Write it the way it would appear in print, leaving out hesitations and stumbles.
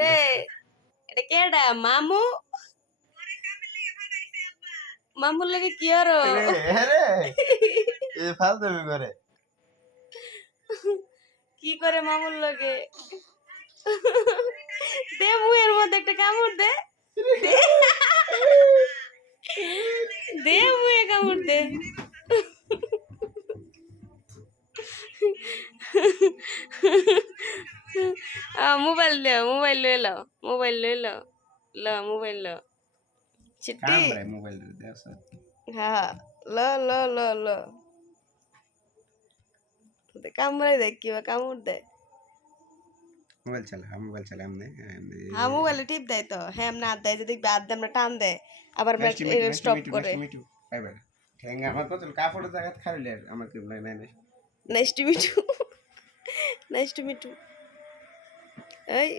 রে এটা কেডা মামু মামুর লাগে কি আরো রে এ ফালতু করে কি করে মামুর লাগে দে মুয়ের মধ্যে একটা কামড় দে দে দে মুয়ে কামড় দে মোবাইল লয়ে লাও মোবাইল লয়ে লাও মোবাইল লো চিट्टी কামড়ে মোবাইল দে আছে হ্যাঁ ল কামড়াই দেখ কিবা কামড় দে মোবাইল চালা আমনে হ্যাঁ মোবাইলে টিপ দেয় তো হ্যাঁ না দেয় যদি বাদ দে আমরা টান দেয় আবার স্টপ করে এবার ঠেঙ্গা আমার কত কাপড় জায়গা খাইলে আমাকে নাই নাই নাইস টু মিট ইউ এই